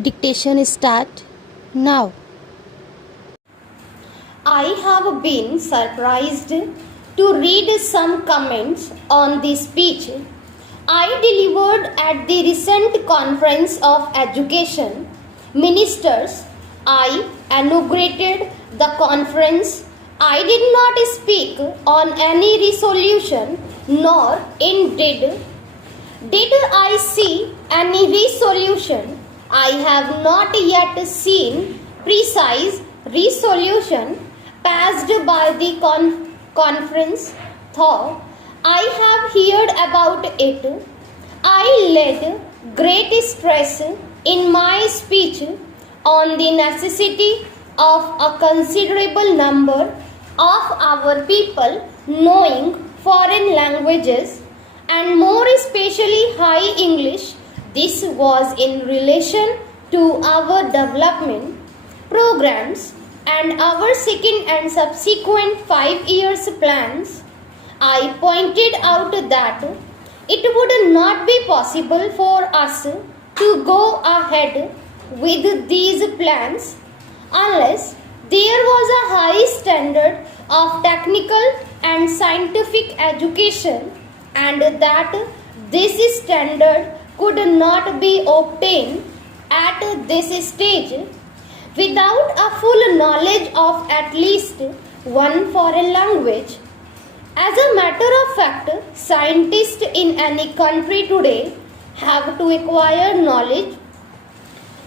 Dictation start now. I have been surprised to read some comments on the speech I delivered at the recent Conference of Education Ministers. I inaugurated the conference. I did not speak on any resolution, nor indeed did I see any resolution. I have not yet seen precise resolution passed by the conference, though I have heard about it. I laid great stress in my speech on the necessity of a considerable number of our people knowing foreign languages and more especially High English. This was in relation to our development programs and our second and subsequent 5 years plans. I pointed out that it would not be possible for us to go ahead with these plans unless there was a high standard of technical and scientific education, and that this standard could not be obtained at this stage without a full knowledge of at least one foreign language. As a matter of fact, scientists in any country today have to acquire knowledge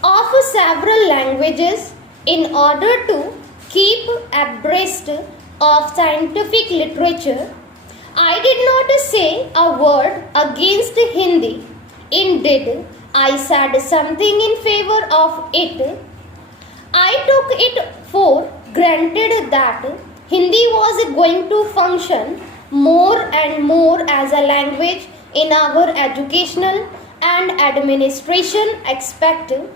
of several languages in order to keep abreast of scientific literature. I did not say a word against Hindi. Indeed, I said something in favor of it. I took it for granted that Hindi was going to function more and more as a language in our educational and administration aspect. In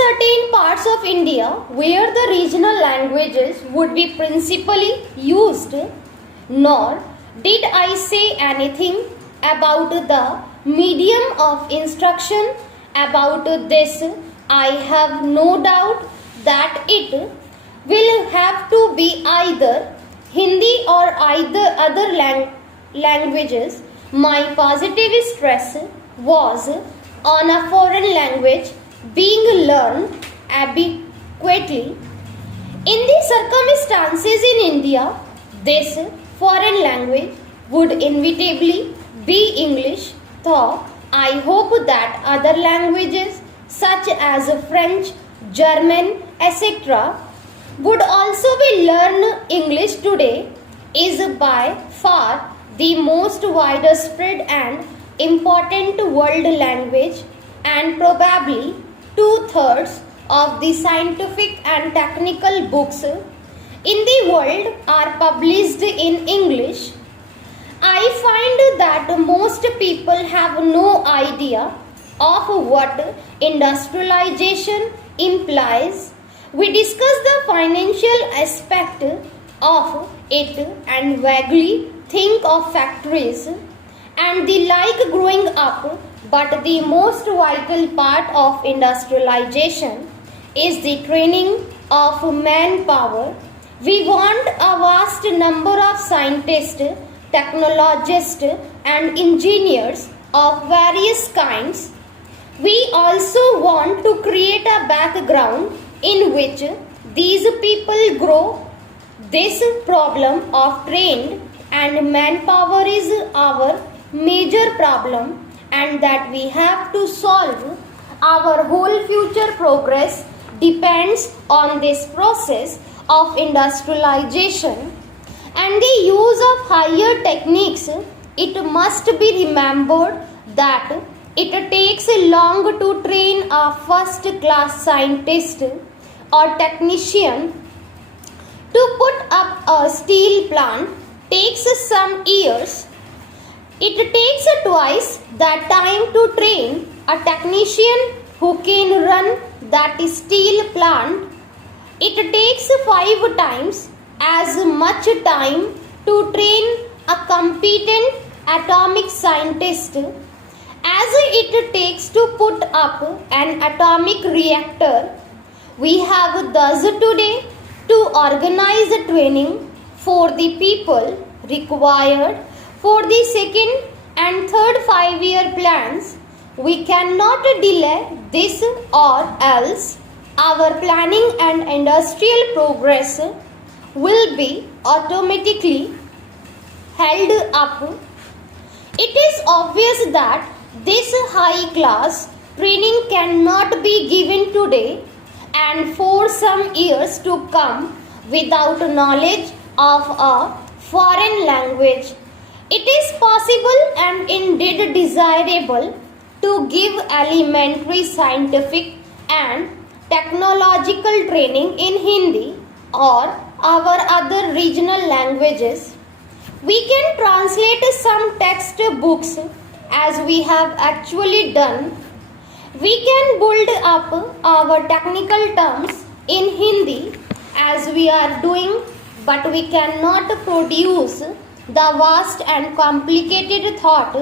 certain parts of India where the regional languages would be principally used, nor did I say anything about the medium of instruction. About this, I have no doubt that it will have to be either Hindi or either other languages. My positive stress was on a foreign language being learned adequately. In the circumstances in India, this foreign language would inevitably be English, though I hope that other languages such as French, German, etc. would also be learned. English today is by far the most widespread and important world language, and probably 2/3 of the scientific and technical books in the world are published in English. I find that most people have no idea of what industrialization implies. We discuss the financial aspect of it and vaguely think of factories and the like growing up, but the most vital part of industrialization is the training of manpower. We want a vast number of scientists, technologists, and engineers of various kinds. We also want to create a background in which these people grow. This problem of trained and manpower is our major problem, and that we have to solve. Our whole future progress depends on this process of industrialization and the use of higher techniques. It must be remembered that it takes long to train a first class scientist or technician. To put up a steel plant takes some years. It takes twice that time to train a technician who can run that steel plant. It takes 5 times as much time to train a competent atomic scientist. as it takes to put up an atomic reactor. We have thus today to organize the training for the people required for the second and third 5-year plans. We cannot delay this, or else our planning and industrial progress will be automatically held up. It is obvious that this high class training cannot be given today and for some years to come without knowledge of a foreign language. It is possible and indeed desirable to give elementary scientific and technological training in Hindi or our other regional languages. We can translate some textbooks as we have actually done. We can build up our technical terms in Hindi as we are doing, but we cannot produce the vast and complicated thought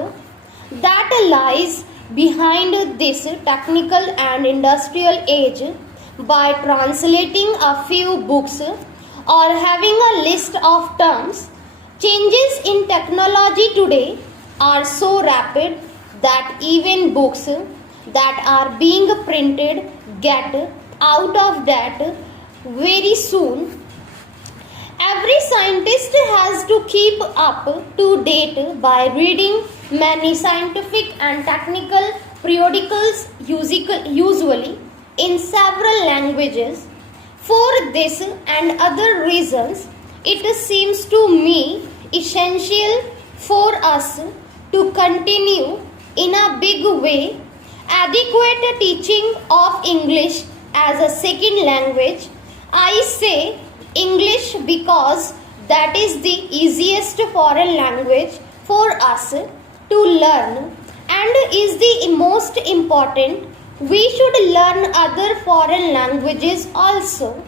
that lies behind this technical and industrial age by translating a few books or having a list of terms. Changes in technology today are so rapid that even books that are being printed get out of date very soon. Every scientist has to keep up to date by reading many scientific and technical periodicals, usually in several languages. For this and other reasons, it seems to me essential for us to continue in a big way adequate teaching of English as a second language. I say English because that is the easiest foreign language for us to learn and is the most important. We should learn other foreign languages also.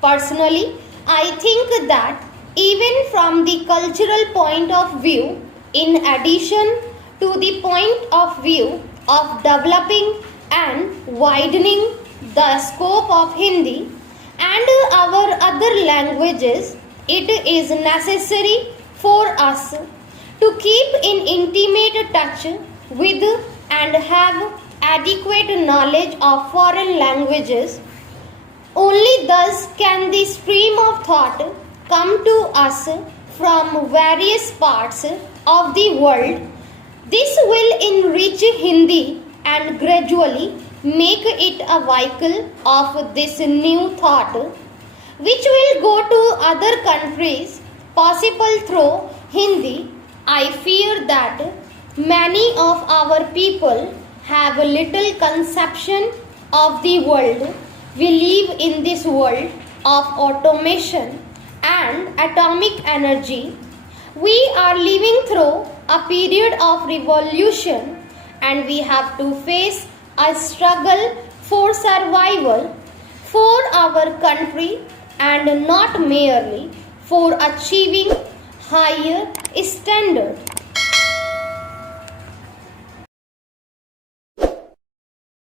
Personally, I think that even from the cultural point of view, in addition to the point of view of developing and widening the scope of Hindi and our other languages, it is necessary for us to keep in intimate touch with and have adequate knowledge of foreign languages. Only thus can the stream of thought come to us from various parts of the world. This will enrich Hindi and gradually make it a vehicle of this new thought, which will go to other countries, possible through Hindi. I fear that many of our people have little conception of the world. We live in this world of automation and atomic energy. We are living through a period of revolution and we have to face a struggle for survival for our country and not merely for achieving higher standard.